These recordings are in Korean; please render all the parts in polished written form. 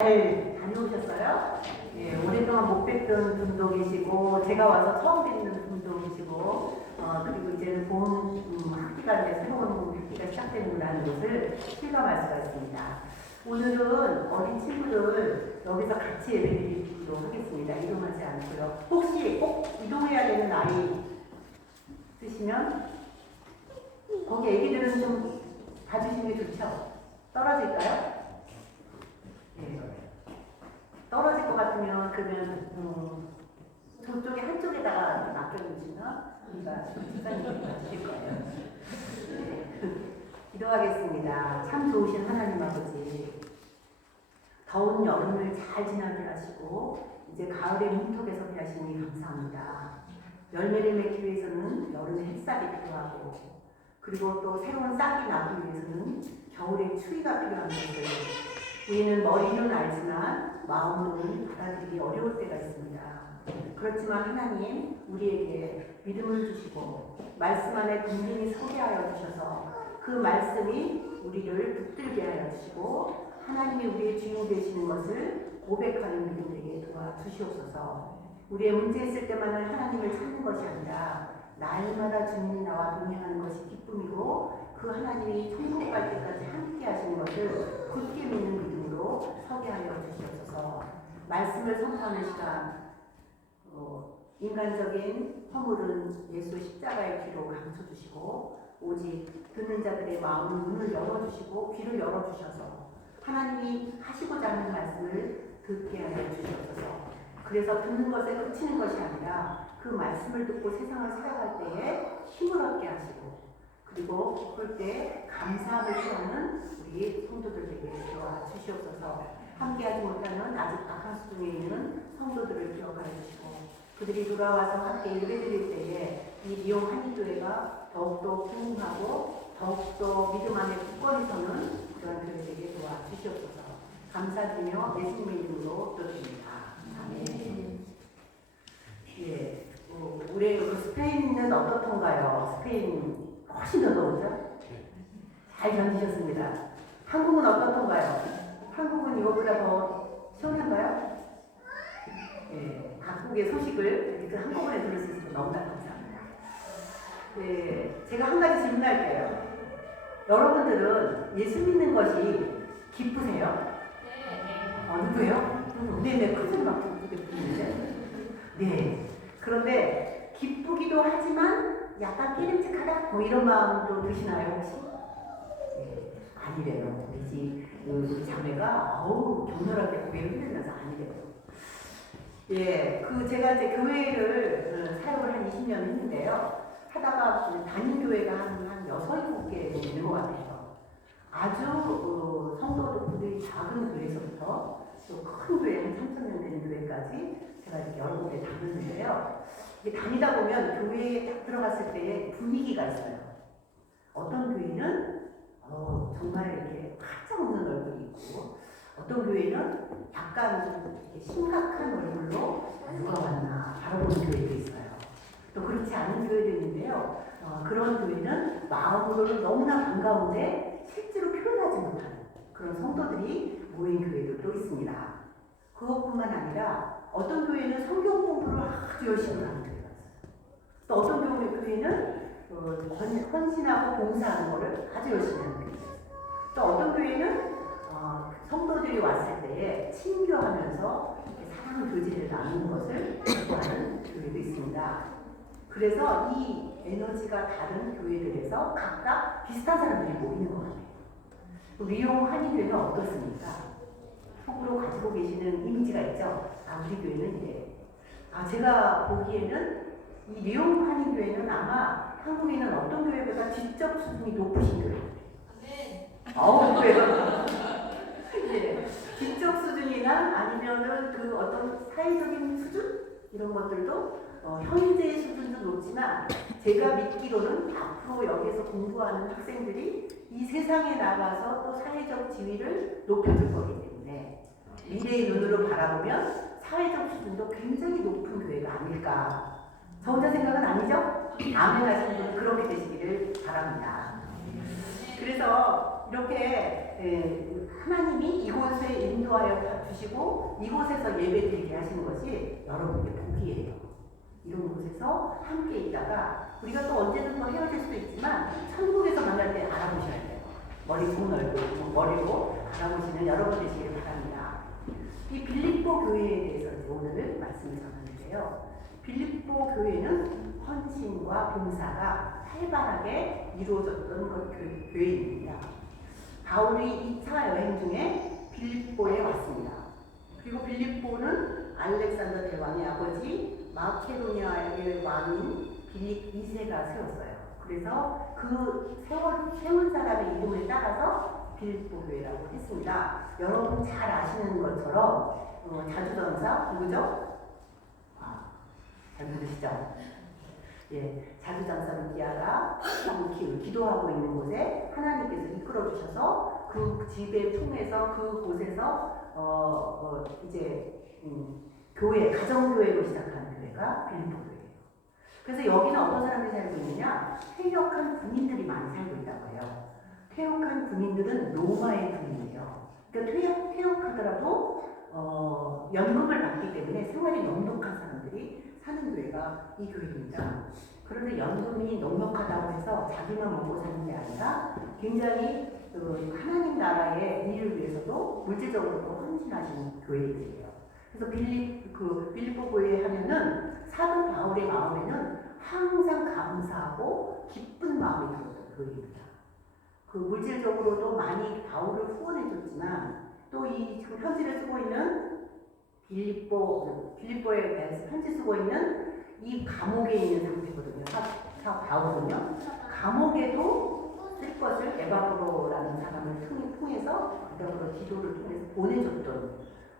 잘 다녀오셨어요? 예, 오랫동안 못 뵀던 분도 계시고 제가 와서 처음 뵙는 분도 계시고 그리고 이제는 본 학기가 이제 새로운 학기가 시작되는구나는 것을 실감할 수가 있습니다. 오늘은 어린 친구들 여기서 같이 예배드리도록 하겠습니다. 이동하지 않고요. 혹시 꼭 이동해야 되는 아이 있으시면 거기 애기들은 좀 봐주시는 게 좋죠? 떨어질까요? 네. 떨어질 것 같으면 그러면 저쪽에 한쪽에다가 맡겨주시면 우리가 집사님이 봐주실 거예요. 네. 기도하겠습니다. 참 좋으신 하나님 아버지, 더운 여름을 잘 지나게 하시고 이제 가을의 문턱에 서게 하시니 감사합니다. 열매를 맺기 위해서는 여름의 햇살이 필요하고 그리고 또 새로운 싹이 나기 위해서는 겨울의 추위가 필요한 것을 우리는 머리는 알지만 마음으로는 받아들이기 어려울 때가 있습니다. 그렇지만 하나님 우리에게 믿음을 주시고 말씀 안에 분명히 서게 하여 주셔서 그 말씀이 우리를 붙들게 하여 주시고 하나님이 우리의 주인 되시는 것을 고백하는 믿음 되게 도와주시옵소서. 우리의 문제 있을 때만은 하나님을 찾는 것이 아니라 날마다 주님이 나와 동행하는 것이 기쁨이고 그 하나님이 천국 갈 때까지 함께 하시는 것을 굳게 믿는 믿음으로 서게 하여 주시옵소서. 말씀을 선포하는 시간 인간적인 허물은 예수 십자가의 피로 감춰주시고 오직 듣는 자들의 마음 문을 열어주시고 귀를 열어주셔서 하나님이 하시고자 하는 말씀을 듣게 하여 주시옵소서. 그래서 듣는 것에 그치는 것이 아니라 그 말씀을 듣고 세상을 살아갈 때에 힘을 얻게 하시고 그리고 기쁠 때 감사함을 표하는 우리 성도들에게 도와주시옵소서. 함께하지 못하는 아직 박한 수중에 있는 성도들을 기억하여 주시고 그들이 돌아와서 함께 예배드릴 때에 이 리옹 한인교회가 더욱더 부흥하고 더욱더 믿음 안에 굳건히 서는 그런 교회에게 도와주시옵소서. 감사드리며 예수님의 이름으로 기도드립니다. 아멘. 예, 우리 스페인은 어떻던가요? 스페인 훨씬 더 더우죠? 잘 견디셨습니다. 한국은 어떻던가요? 한국은 이거보다 더 시원한가요? 예, 각국의 소식을 이렇게 한꺼번에 들을 수 있어서 너무나 감사합니다. 예, 제가 한 가지 질문할게요. 여러분들은 예수 믿는 것이 기쁘세요? 누구요? 네, 큰 소리 막 듣는데. 네. 그런데 기쁘기도 하지만 약간 깨름직하다? 뭐 이런 마음도 드시나요, 혹시? 네. 아니래요. 우리 자매가 격렬하게 고개를 흔들면서 아니래요. 예, 제가 이제 교회를 사역을 한 20년 했는데요. 하다가 단임교회가 한 6, 7개 되는 것 같아요. 아주 성도들이 작은 교회에서부터 또 큰 교회 한 3,000명 되는 교회까지 제가 이렇게 여러 군데 다녔는데요. 이게 다니다 보면 교회에 딱 들어갔을 때의 분위기가 있어요. 어떤 교회는 정말 이렇게 활짝 웃는 얼굴이 있고 어떤 교회는 약간 좀 이렇게 심각한 얼굴로 누가 왔나 바라보는 교회도 있어요. 또 그렇지 않은 교회도 있는데요. 그런 교회는 마음으로는 너무나 반가운데 실제로 표현하지 못하는 그런 성도들이 모인 교회도 또 있습니다. 그것뿐만 아니라 어떤 교회는 성경 공부를 아주 열심히 하는 교회가 있어요. 또 어떤 교회는 헌신하고 봉사하는 것을 아주 열심히 하는 교회가 있어요. 또 어떤 교회는 성도들이 왔을 때에 친교하면서 사랑 교제를 나누는 것을 하는 교회도 있습니다. 그래서 이 에너지가 다른 교회들에서 각각 비슷한 사람들이 모이는 것 같아요. 리옹 한인교회는 어떻습니까? 속으로 가지고 계시는 이미지가 있죠. 우리 교회는 이래. 제가 보기에는 이 리옹 한인교회는 아마 한국에 있는 어떤 교회보다 지적 수준이 높으신 교회예요. 교회가 예, 지적 수준이나 아니면은 그 어떤 사회적인 수준 이런 것들도 현재의 수준도 높지만 제가 믿기로는 앞으로 여기서 공부하는 학생들이 이 세상에 나가서 또 사회적 지위를 높여줄 거기 때문에 미래의 눈으로 바라보면 사회적 수준도 굉장히 높은 교회가 아닐까. 저 혼자 생각은 아니죠? 아멘 하시는 분은 그렇게 되시기를 바랍니다. 그래서 이렇게 하나님이 이곳에 인도하여 주시고 이곳에서 예배드리게 하시는 것이 여러분의 복이에요. 이런 곳에서 함께 있다가 우리가 또 언제든 또 헤어질 수도 있지만 천국에서 만날 때 알아보셔야 돼요. 머리 폭넓고 머리로 알아보시는 여러분 되시길 바랍니다. 이 빌립보 교회에 대해서 오늘 말씀을 전하는데요. 빌립보 교회는 헌신과 봉사가 활발하게 이루어졌던 교회입니다. 바울이 2차 여행 중에 빌립보에 왔습니다. 그리고 빌립보는 알렉산더 대왕의 아버지 마케도니아의 왕인 빌립 2세가 세웠어요. 그래서 그 세운 사람의 이름을 따라서 빌립보 교회라고 했습니다. 여러분 잘 아시는 것처럼 자주전사 누구죠? 잘 모르시죠? 예, 자주전사 루디아가 기도하고 있는 곳에 하나님께서 이끌어 주셔서 그 집에 통해서 그곳에서 교회, 가정교회로 시작한 교회가 빌립보 교회예요. 그래서 여기는 어떤 사람들이 살고 있느냐? 퇴역한 군인들이 많이 살고 있다고 해요. 퇴역한 군인들은 로마의 군인이에요. 그러니까 퇴역하더라도 연금을 받기 때문에 생활이 넉넉한 사람들이 사는 교회가 이 교회입니다. 그런데 연금이 넉넉하다고 해서 자기만 먹고 사는 게 아니라 굉장히 하나님 나라의 일을 위해서도 물질적으로도 헌신하시는 교회들이에요. 그래서 빌립보 교회 하면은 사도 바울의 마음에는 항상 감사하고 기쁜 마음이 들었던 교회입니다. 그 물질적으로도 많이 바울을 후원해줬지만 또 이 지금 편지를 쓰고 있는 빌립보에 대해서 편지 쓰고 있는 이 감옥에 있는 상태거든요. 바울은요. 감옥에도 쓸 것을 에바브로라는 사람을 통해서 에바브로 기도를 통해서 보내줬던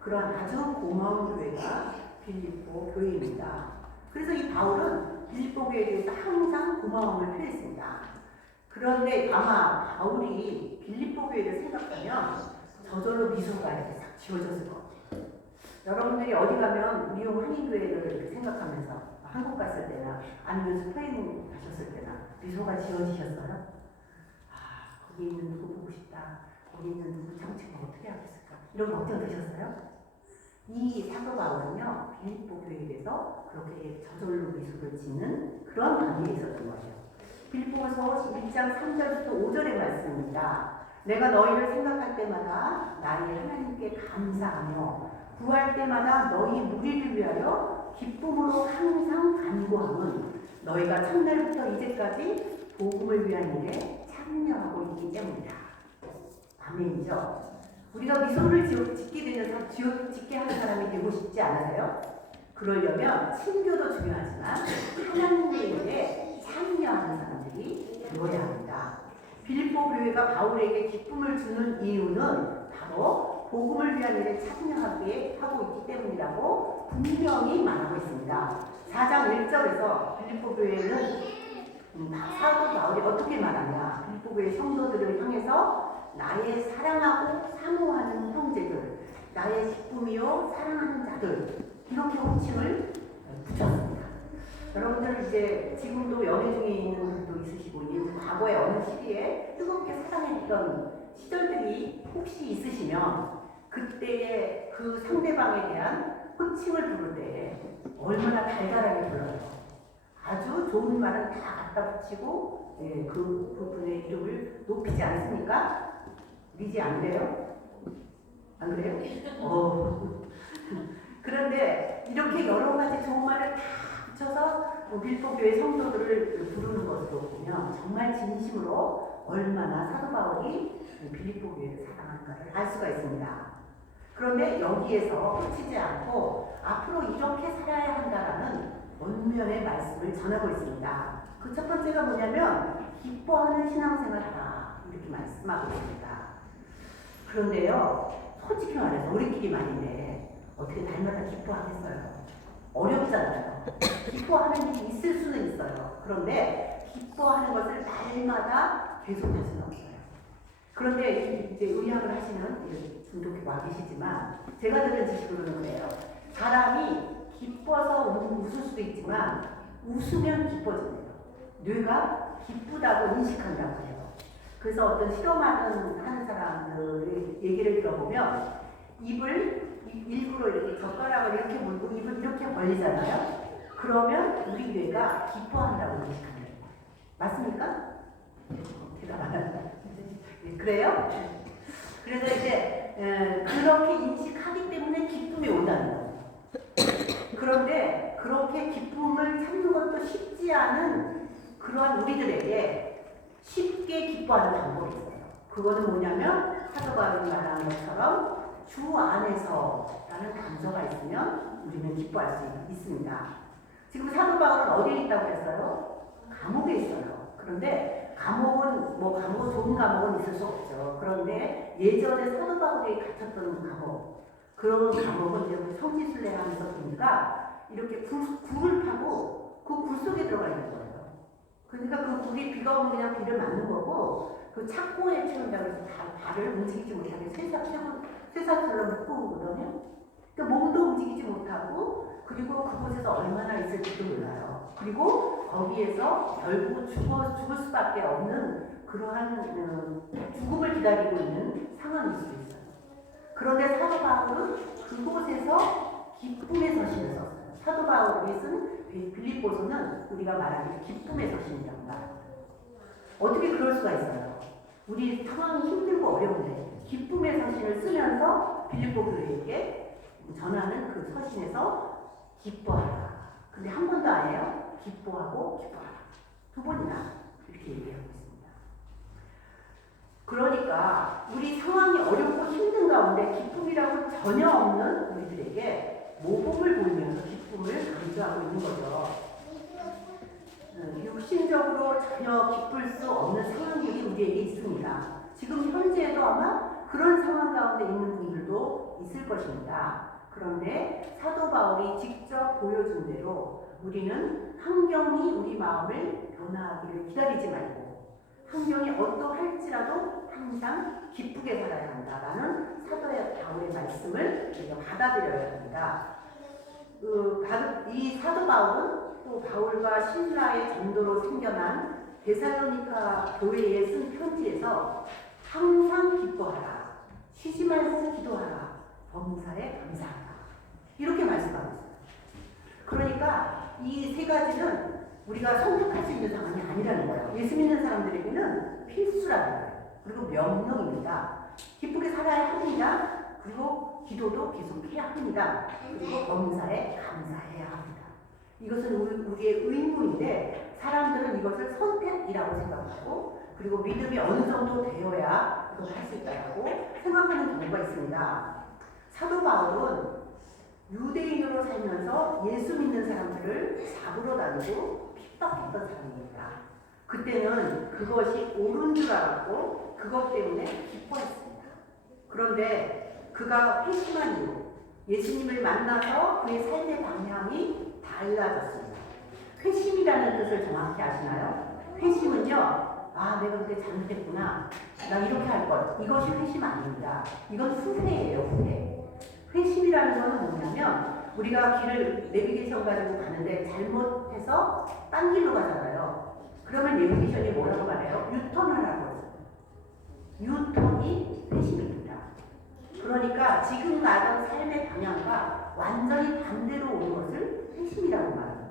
그런 아주 고마운 교회가 빌립보 교회입니다. 그래서 이 바울은 빌립보 교회에 대해서 항상 고마움을 표했습니다. 그런데 아마 바울이 빌립보 교회를 생각하면 저절로 미소가 이렇게 싹 지워졌을 것 같아요. 여러분들이 어디 가면 리옹 한인교회를 이렇게 생각하면서 한국 갔을 때나 아니면 스페인 가셨을 때나 미소가 지워지셨어요? 거기 있는 누구 보고 싶다. 거기 있는 누구 정치가 어떻게 하겠을까? 이런 걱정 드셨어요? 이 사도 바울은요, 빌립보 교회에 대해서 그렇게 저절로 미소를 짓는 그런 관계에 있었던 거예요. 빌립보서 1장 3절부터 5절의 말씀입니다. 내가 너희를 생각할 때마다 나의 하나님께 감사하며 구할 때마다 너희 무리를 위하여 기쁨으로 항상 간구함은 너희가 첫날부터 이제까지 복음을 위한 일에 참여하고 있기 때문이다. 아멘이죠. 우리가 미소를 짓게 하는 사람이 되고 싶지 않으세요? 그러려면 친교도 중요하지만 하나님의 일에 참여하는 사람들이 되어야 합니다. 빌립보 교회가 바울에게 기쁨을 주는 이유는 바로 복음을 위한 일에 참여하게 하고 있기 때문이라고 분명히 말하고 있습니다. 4장 1절에서 빌립보 교회는 사도 바울이 어떻게 말하냐? 빌립보 교회 성도들을 향해서 나의 사랑하고 사모하는 형제들, 나의 기쁨이요 사랑하는 자들 이렇게 호칭을 붙였습니다. 여러분들 이제 지금도 연애 중에 있는 분도 있으시고 과거에 어느 시기에 뜨겁게 사랑했던 시절들이 혹시 있으시면 그때의 그 상대방에 대한 호칭을 부를 때 얼마나 달달하게 불러요. 아주 좋은 말은 다 갖다 붙이고 그분의 이름을 높이지 않습니까? 미지 안 돼요? 안 그래요? 그런데 이렇게 여러 가지 좋은 말을 다 붙여서 빌립보 교회 성도들을 부르는 것으로 보면 정말 진심으로 얼마나 사도 바울이 빌립보 교회를 사랑하는가를 알 수가 있습니다. 그런데 여기에서 그치지 않고 앞으로 이렇게 살아야 한다라는 원면의 말씀을 전하고 있습니다. 그 첫 번째가 뭐냐면 기뻐하는 신앙생활 하라 이렇게 말씀하고 있습니다. 그런데요, 솔직히 말해서 우리끼리 말인데 어떻게 날마다 기뻐하겠어요? 어렵잖아요. 기뻐하는 일이 있을 수는 있어요. 그런데 기뻐하는 것을 날마다 계속할 수는 없어요. 그런데 이제 의학을 하시는 분도 와 계시지만 제가 들은 지식으로는 그래요. 사람이 기뻐서 웃을 수도 있지만 웃으면 기뻐진대요. 뇌가 기쁘다고 인식한다고 해요. 그래서 어떤 실험하는 사람들의 얘기를 들어보면 입을 일부러 이렇게 젓가락을 이렇게 물고 입을 이렇게 벌리잖아요. 그러면 우리 뇌가 기뻐한다고 인식하는 거예요. 맞습니까? 대답 안 한다. 그래요? 그래서 이제 그렇게 인식하기 때문에 기쁨이 온다는 거예요. 그런데 그렇게 기쁨을 찾는 것도 쉽지 않은 그러한 우리들에게 쉽게 기뻐하는 방법이 있어요. 그거는 뭐냐면 사도 바울이 말하는 것처럼 주 안에서라는 단서가 있으면 우리는 기뻐할 수 있습니다. 지금 사도 바울은 어디에 있다고 했어요? 감옥에 있어요. 그런데 감옥은 좋은 감옥은 있을 수 없죠. 그런데 예전에 사도 바울이 갇혔던 감옥, 그런 감옥은 이제 성지순례 하면서 보니까 이렇게 굴을 파고 그 굴 속에 들어가 있는 거예요. 그러니까 그 굴이 비가 오면 그냥 비를 맞는 거고 그 착고에 채운다고 해서 발을 움직이지 못하게 쇠사슬로 묶고 오거든요. 그러니까 몸도 움직이지 못하고 그리고 그곳에서 얼마나 있을지도 몰라요. 그리고 거기에서 결국 죽을 수밖에 없는 그러한 죽음을 기다리고 있는 상황일 수도 있어요. 그런데 사도 바울은 그곳에서 기쁨의 서신을 썼어요. 사도 바울이 쓴 빌립보서는 우리가 말하기를 기쁨의 서신이라고 말합니다. 어떻게 그럴 수가 있어요? 우리 상황이 힘들고 어려운데 기쁨의 서신을 쓰면서 빌립보 교회에게 전하는 그 서신에서 기뻐하라. 근데 한 번도 안 해요. 기뻐하고 기뻐하라. 두 번이나 이렇게 얘기하고 있습니다. 그러니까 우리 상황이 어렵고 힘든 가운데 기쁨이라고 전혀 없는 우리들에게 모범을 보이면서 기쁨을 강조하고 있는 거죠. 육신적으로 전혀 기쁠 수 없는 상황들이 우리에게 있습니다. 지금 현재에도 아마 그런 상황 가운데 있는 분들도 있을 것입니다. 그런데 사도 바울이 직접 보여준 대로 우리는 환경이 우리 마음을 변화하기를 기다리지 말고 환경이 어떠할지라도 항상 기쁘게 살아야 한다라는 사도 바울의 말씀을 우리가 받아들여야 합니다. 이 사도 바울은 또 바울과 신라의 전도로 생겨난 데살로니가 교회에 쓴 편지에서 항상 기뻐하라, 쉬지 말고 기도하라, 범사에 감사하라 이렇게 말씀하고 있어요. 그러니까 이 세 가지는 우리가 선택할 수 있는 상황이 아니라는 거예요. 예수 믿는 사람들에게는 필수라는 거예요. 그리고 명령입니다. 기쁘게 살아야 합니다. 그리고 기도도 계속해야 합니다. 그리고 범사에 감사해야 합니다. 이것은 우리의 의무인데 사람들은 이것을 선택이라고 생각하고 그리고 믿음이 어느 정도 되어야 그걸 할 수 있다고 생각하는 경우가 있습니다. 사도 바울은 유대인으로 살면서 예수 믿는 사람들을 잡으러 다니고 핍박했던 사람입니다. 그때는 그것이 옳은 줄 알았고 그것 때문에 기뻐했습니다. 그런데 그가 회심한 이후 예수님을 만나서 그의 삶의 방향이 달라졌습니다. 회심이라는 뜻을 정확히 아시나요? 회심은요, 내가 그때 잘못했구나. 나 이렇게 할 걸. 이것이 회심 아닙니다. 이건 후회예요, 후회. 회심이라는 것은 뭐냐면 우리가 길을 내비게이션 가지고 가는데 잘못해서 딴 길로 가잖아요. 그러면 내비게이션이 뭐라고 말해요? 유턴하라고 해요. 유턴이 회심입니다. 그러니까 지금 가던 삶의 방향과 완전히 반대로 오는 것을 회심이라고 말합니다.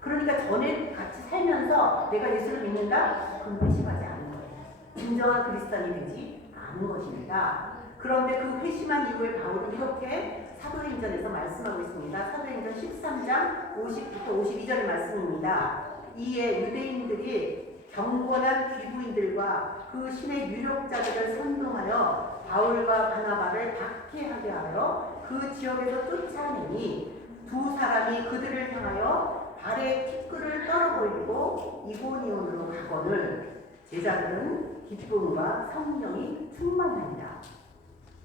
그러니까 전에 같이 살면서 내가 예수를 믿는다? 그건 회심하지 않은 거예요. 진정한 그리스도인이 되지 않은 것입니다. 그런데 그 회심한 이후에 바울은 이렇게 사도행전에서 말씀하고 있습니다. 사도행전 13장 50부터 52절 말씀입니다. 이에 유대인들이 경건한 귀부인들과 그 신의 유력자들을 선동하여 바울과 바나바를 박해하게 하여 그 지역에서 쫓아내니 두 사람이 그들을 향하여 발에 티끌을 떨어버리고 이고니온으로 가거늘 제자들은 기쁨과 성령이 충만합니다.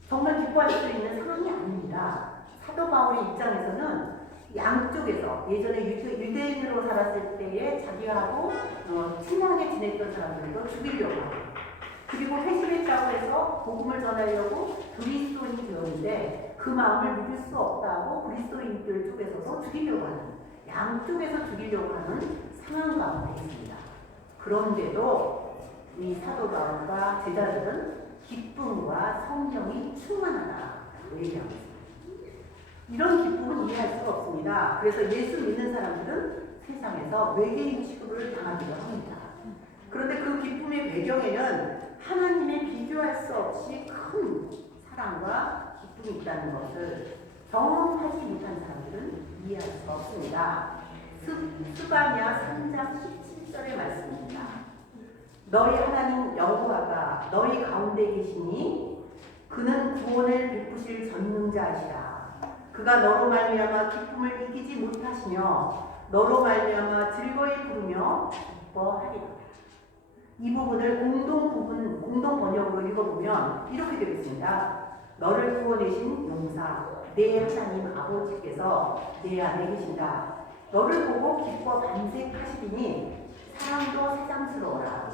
정말 기뻐할 수 있는 상황이 아닙니다. 사도 바울의 입장에서는 양쪽에서 예전에 유대인으로 살았을 때에 자기하고 친하게 지냈던 사람들도 죽이려고 하고 그리고 회심했다고 해서 복음을 전하려고 그리스도인이 되었는데 그 마음을 믿을 수 없다고 그리스도인들 쪽에서도 죽이려고 하는 양쪽에서 죽이려고 하는 상황 가운데 있습니다. 그런데도 이 사도 바울과 제자들은 기쁨과 성령이 충만하다 얘기하고 있습니다. 이런 기쁨은 이해할 수가 없습니다. 그래서 예수 믿는 사람들은 세상에서 외계인 취급을 당하기도 합니다. 그런데 그 기쁨의 배경에는 하나님의 비교할 수 없이 큰 사랑과 기쁨이 있다는 것을 경험하지 못한 사람들은 이해할 수가 없습니다. 스바냐 3장 17절의 말씀입니다. 너희 하나님 여호와가 너희 가운데 계시니 그는 구원을 베푸실 전능자이시라. 그가 너로 말미암아 기쁨을 이기지 못하시며 너로 말미암아 즐거이 부르며 기뻐하리라. 이 부분을 공동 번역으로 읽어보면 이렇게 되어 있습니다. 너를 구원하신 용사 내 하나님 아버지께서 내 안에 계신다. 너를 보고 기뻐 반색하시리니 사랑도 새삼스러워라.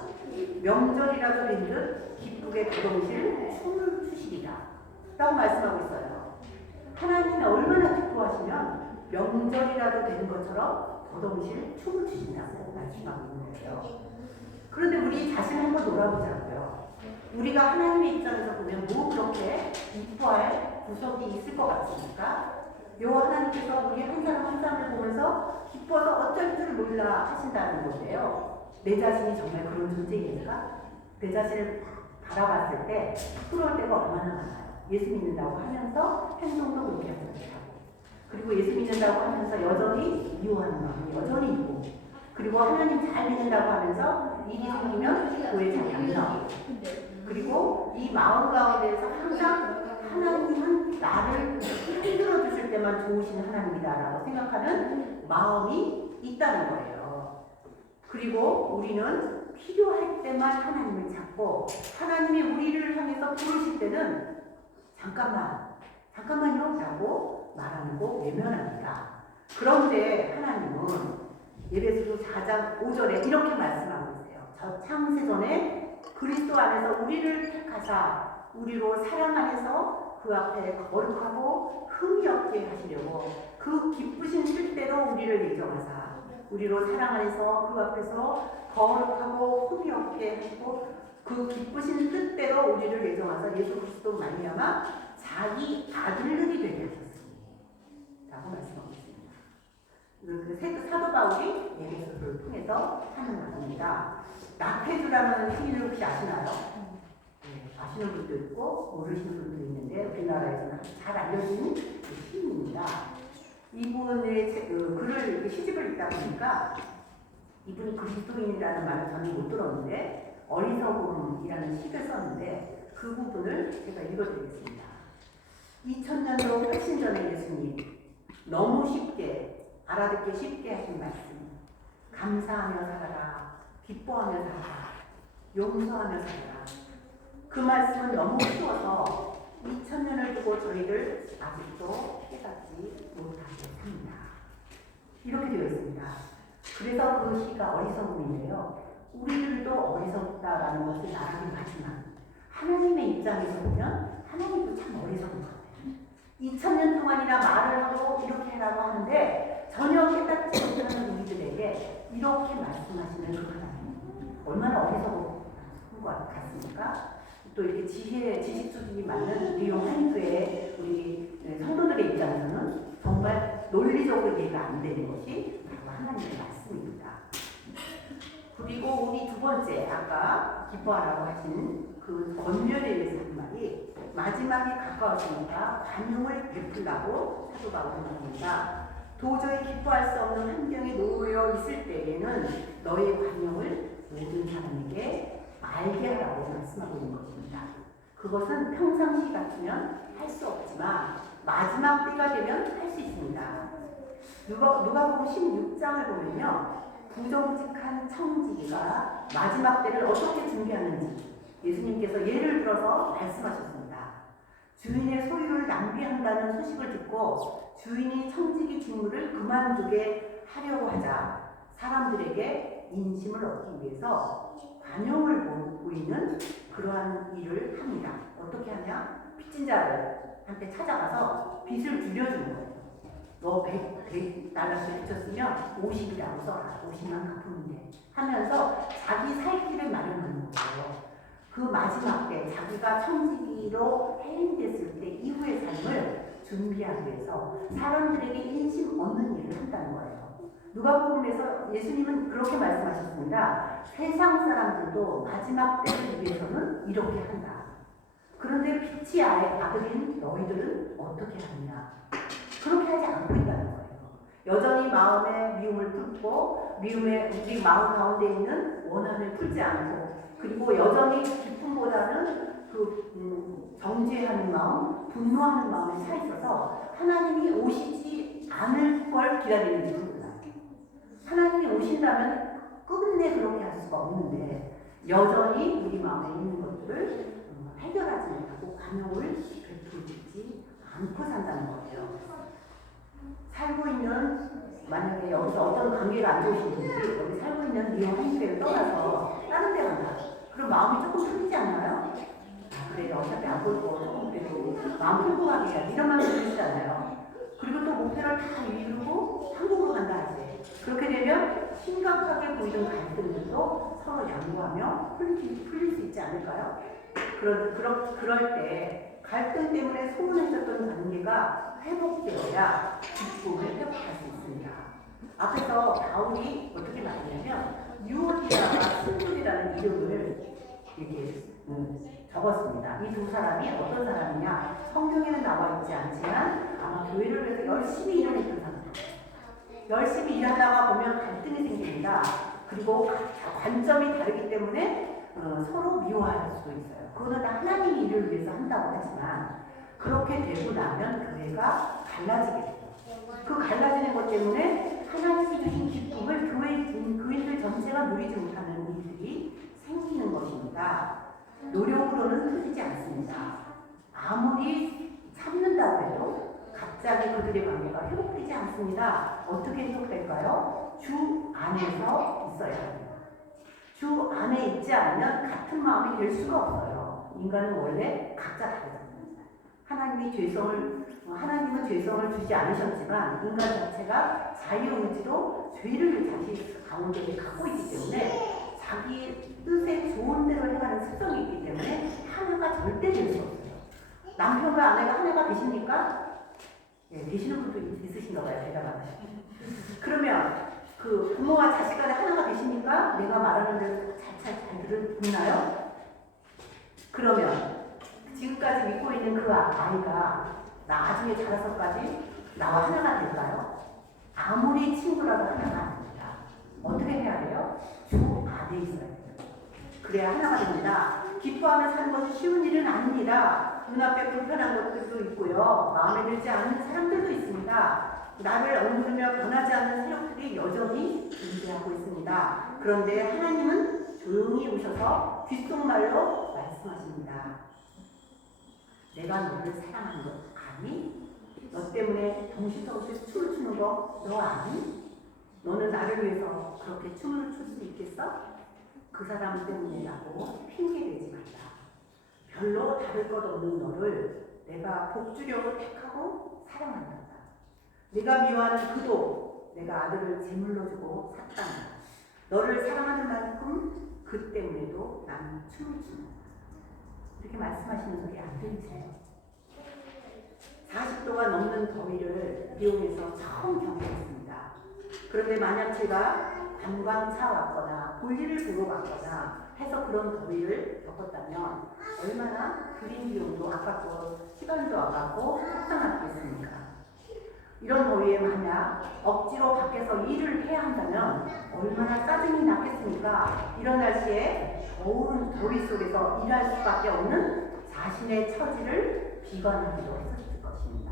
명절이라도 된 듯 기쁘게 도동실 춤을 추시리라. 라고 말씀하고 있어요. 하나님이 얼마나 기뻐하시면 명절이라도 되는 것처럼 도동실 춤을 추신다고 말씀하고 있는 거예요. 그런데 우리 자신 한번 돌아보자고요. 우리가 하나님의 입장에서 보면 뭐 그렇게 기뻐할 구석이 있을 것 같습니까? 요 하나님께서 우리 한 사람 한 사람을 보면서 기뻐서 어쩔 줄 몰라 하신다는 건데요. 내 자신이 정말 그런 존재입니까? 내 자신을 바라봤을 때 부러울 때가 얼마나 많아요. 예수 믿는다고 하면서 행동도 그렇게 하지 못하고, 그리고 예수 믿는다고 하면서 여전히 미워하는 마음이 여전히 있고, 그리고 하나님 잘 믿는다고 하면서 일이 생기면 교회 잘 안 나오고, 그리고 이 마음 가운데에서 항상 하나님은 나를 흔들어 주실 때만 좋으신 하나님이다라고 생각하는 마음이 있다는 거예요. 그리고 우리는 필요할 때만 하나님을 찾고, 하나님이 우리를 향해서 부르실 때는 잠깐만요 라고 말하는 거 외면합니다. 그런데 하나님은 에베소서 4장 5절에 이렇게 말씀하고 있어요. 저 창세전에 그리스도 안에서 우리를 택하사 우리로 사랑 안에서 그 앞에 거룩하고 흠이 없게 하시려고 그 기쁘신 뜻대로 우리를 예정하사 우리로 사랑 안에서 그 앞에서 거룩하고 흠이 없게 하시고 그 기쁘신 뜻대로 우리를 예정하사 예수 그리스도 말미암아 자기 아들들이 되게 하셨습니다. 라고 말씀하고 있습니다. 그 사도 바울이 에베소서를 통해서 하는 말입니다. 나태주라는 시인을 혹시 아시나요? 네, 아시는 분도 있고 모르시는 분도 있는데 우리나라에서는 잘 알려진 시인입니다. 이분의 글을 시집을 읽다 보니까 이분이 그리스도인이라는 말을 저는 못 들었는데 어리석음이라는 시를 썼는데 그 부분을 제가 읽어드리겠습니다. 2000년도 훨씬 전에 예수님 너무 쉽게 알아듣기 쉽게 하신 말씀, 감사하며 살아라, 기뻐하며 살아라, 용서하며 살아라. 그 말씀은 너무 쉬워서 2000년을 두고 저희들 아직도 깨닫지 못하게 삽니다. 이렇게 되어 있습니다. 그래서 그 시가 어리석음인데요. 우리들도 어리석다라는 것을 말하긴 하지만 하나님의 입장에서 보면 하나님도 참 어리석은 것 같아요. 2000년 동안이나 말을 하고 이렇게 해라고 하는데 전혀 깨닫지 못하는 우리들에게 이렇게 말씀하시는 그 하나님 얼마나 어리석은 것 같습니까? 또 이렇게 지식 수준이 맞는 우리 한교회 우리 성도들의 입장에서는 정말 논리적으로 이해가 안 되는 것이 바로 하나님의 말씀입니다. 그리고 우리 두 번째 아까 기뻐하라고 하신 그 권면에 대해서 한 말이 마지막에 가까웠으니까 관용을 베풀라고 사도 바울은 합니다. 도저히 기뻐할 수 없는 환경에 놓여 있을 때에는 너의 관용을 모든 사람에게 알게 하라고 말씀하고 있는 것입니다. 그것은 평상시 같으면 할 수 없지만 마지막 때가 되면 할 수 있습니다. 누가복음 16장을 보면요. 부정직한 청지기가 마지막 때를 어떻게 준비하는지 예수님께서 예를 들어서 말씀하셨습니다. 주인의 소유를 낭비한다는 소식을 듣고 주인이 청지기 직무를 그만두게 하려고 하자 사람들에게 인심을 얻기 위해서 관용을 보이는 그러한 일을 합니다. 어떻게 하냐? 빚진 자한테 찾아가서 빚을 줄여주는 거예요. 너 100달러를 빚졌으면 50이라고 써라. 50만 갚으면 돼. 하면서 자기 살 길을 마련하는 거예요. 거예요. 그 마지막 때 자기가 청지기로 해임됐을 때 이후의 삶을 준비하기 위해서 사람들에게 인심 얻는 일을 한다는 거예요. 누가복음에서 예수님은 그렇게 말씀하셨습니다. 세상 사람들도 마지막 때를 위해서는 이렇게 한다. 그런데 빛이 아들인 너희들은 어떻게 하느냐? 그렇게 하지 않고 있다는 거예요. 여전히 마음의 미움을 품고 우리 마음 가운데 있는 원한을 풀지 않고 그리고 여전히 기쁨보다는 정죄하는 마음, 분노하는 마음에 차 있어서 하나님이 오시지 않을 걸 기다리는 일입니다. 하나님이 오신다면 끝내 그렇게 할 수가 없는데 여전히 우리 마음에 있는 것들을 해결하지 못하고 관용을 베풀지 않고 산다는 거예요. 살고 있는 만약에 여기서 어떤 관계가 안 좋으신 분들이 여기 살고 있는 이혼 행세를 떠나서 다른 데 간다. 그럼 마음이 조금 풀리지 않나요? 그래 어차피 안 볼 거고 그래도 마음 행복하게 해야지 이런 마음이 들으시잖아요. 그리고 또 목표를 다 이루고 한국으로 간다 하지. 그렇게 되면 심각하게 보이는 갈등들도 서로 양보하며 풀릴 수 있지 않을까요? 그럴 때 갈등 때문에 소원해졌던 관계가 회복되어야 기쁨을 회복할 수 있습니다. 앞에서 바울이 어떻게 말했냐면 유오디아와 순돌이라는 이름을 이렇게 적었습니다. 이 두 사람이 어떤 사람이냐? 성경에는 나와 있지 않지만 아마 교회를 위해서 열심히 일하는 사람들. 열심히 일하다가 보면 갈등이 생깁니다. 그리고 관점이 다르기 때문에 서로 미워할 수도 있어요. 그거는 다 하나님의 일을 위해서 한다고 하지만 그렇게 되고 나면 교회가 갈라지게 돼요. 그 갈라지는 것 때문에 하나님이 주신 기쁨을 교인들 전체가 누리지 못하는 일들이 생기는 것입니다. 노력으로는 풀리지 않습니다. 아무리 참는다고 해도 갑자기 그들의 관계가 회복되지 않습니다. 어떻게 회복될까요? 주 안에서 있어야 합니다. 주 안에 있지 않으면 같은 마음이 될 수가 없어요. 인간은 원래 각자 다르잖아요. 하나님은 죄성을 주지 않으셨지만 인간 자체가 자유의지로 죄를 자신 가운데 갖고 있기 때문에 자기 뜻에 좋은 대로 행하는 습성이 있기 때문에 하나가 절대 될 수 없어요. 남편과 아내가 하나가 되십니까? 네, 되시는 분도 있으신가 봐요. 대답 안 하시고. 그러면 그 부모와 자식 간에 하나가 되십니까? 내가 말하는 대로 잘 듣나요? 그러면 지금까지 믿고 있는 그 아이가 나중에 자라서까지 나와 하나가 될까요? 아무리 친구라도 하나가 안 됩니다. 어떻게 해야 돼요? 주 안에 있어야 돼요. 그래야 하나가 됩니다. 기뻐하며 사는 것이 쉬운 일은 아닙니다. 눈앞에 불편한 것들도 있고요. 마음에 들지 않는 사람들도 있습니다. 나를 억누르며 변하지 않는 세력들이 여전히 존재하고 있습니다. 그런데 하나님은 조용히 오셔서 귓속말로 말씀하십니다. 내가 너를 사랑하는 것 아니? 너 때문에 정신없이 춤을 추는 거 너 아니? 너는 나를 위해서 그렇게 춤을 출 수 있겠어? 그 사람 때문이라고 핑계대지 말라. 별로 다를 것 없는 너를 내가 복주려고 택하고 사랑한다. 네가 미워하는 그도 내가 아들을 제물로 주고 샀다. 너를 사랑하는 만큼 그 때문에도 나는 춤을 춘다. 이렇게 말씀하시는 소리 안 들리세요? 40도가 넘는 더위를 이용해서 처음 경험했습니다. 그런데 만약 제가 관광차 왔거나 볼일을 보러 갔거나 해서 그런 더위를 겪었다면 얼마나 들인 비용도 아깝고 시간도 아깝고 속상하겠습니까? 이런 더위에 만약 억지로 밖에서 일을 해야 한다면 얼마나 짜증이 났겠습니까? 이런 날씨에 더위 속에서 일할 수밖에 없는 자신의 처지를 비관하기도 했었을 것입니다.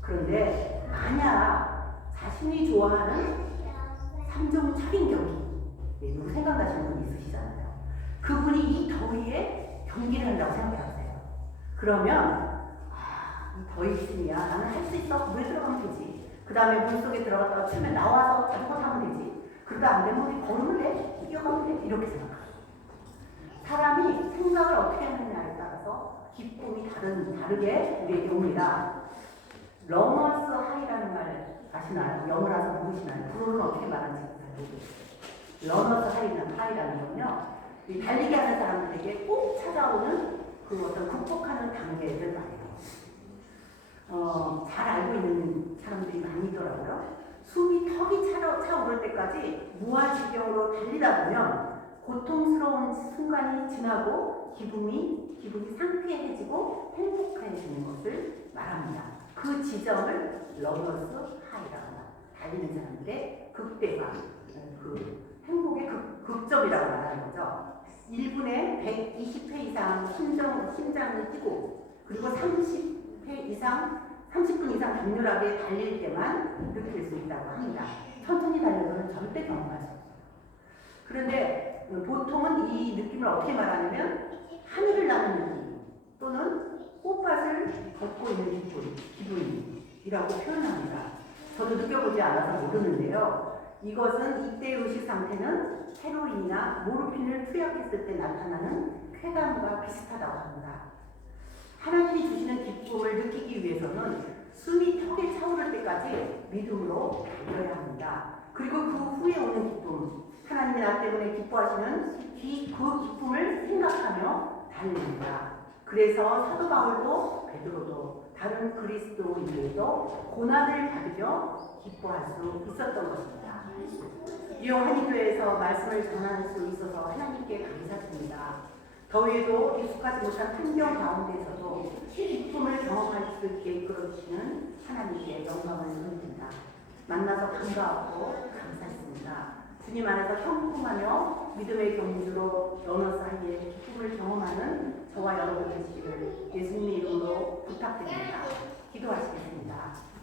그런데 만약 자신이 좋아하는 3종 철인 경기, 누구 생각나시는 분 있으시잖아요. 그분이 이 더위에 경기를 한다고 생각해보세요. 그러면 이 더위 있으면 나는 할 수 있어. 물에 들어가면 되지. 그 다음에 물속에 들어갔다가 추면 나와서 자전거 타면 되지. 그러다 안 되면 우리 걸으면 돼. 뛰어가면 돼. 이렇게 생각해요. 사람이 생각을 어떻게 하느냐에 따라서 기쁨이 다르게 우리에게 옵니다. 러너스 하이라는 말 아시나요? 영어라서 모르시나요? 불어는 어떻게 말하는지 모르겠어요. 러너스 하이라는 건요. 이 달리기 하는 사람들에게 꼭 찾아오는 그 어떤 극복하는 단계들 말이에요. 잘 알고 있는 사람들이 많이 있더라고요. 숨이 턱이 차오를 때까지 무한지경으로 달리다 보면 고통스러운 순간이 지나고 기분이 상쾌해지고 행복해지는 것을 말합니다. 그 지점을 러너스 하이라고 달리는 사람들의 극대화, 그 행복의 극점이라고 말하는 거죠. 1분에 120회 이상 심장이 뛰고 그리고 30분 이상 격렬하게 달릴 때만 느낄 수 있다고 합니다. 천천히 달려서는 절대 경험할 수 없어요. 그런데 보통은 이 느낌을 어떻게 말하냐면 하늘을 나는 느낌 또는 꽃밭을 걷고 있는 기분이라고 표현합니다. 저도 느껴보지 않아서 모르는데요. 이것은 이때 의식 상태는 헤로인이나 모르핀을 투약했을 때 나타나는 쾌감과 비슷하다고 합니다. 하나님이 주시는 기쁨을 느끼기 위해서는 숨이 턱에 차오를 때까지 믿음으로 달려야 합니다. 그리고 그 후에 오는 기쁨, 하나님이 나 때문에 기뻐하시는 그 기쁨을 생각하며 달립니다. 그래서 사도 바울도 베드로도 다른 그리스도인들도 고난을 받으며 기뻐할 수 있었던 것입니다. 유용 한인교회에서 말씀을 전할 수 있어서 하나님께 감사드립니다. 더위에도 익숙하지 못한 환경 가운데서도 기쁨을 경험할 수 있게 이끌어주시는 하나님께 영광을 돌립니다. 만나서 반가웠고 감사했습니다. 주님 안에서 형통하며 믿음의 경주로 러너스 하이의 기쁨을 경험하는 저와 여러분 되시기를 예수님의 이름으로 부탁드립니다. 기도하시겠습니다.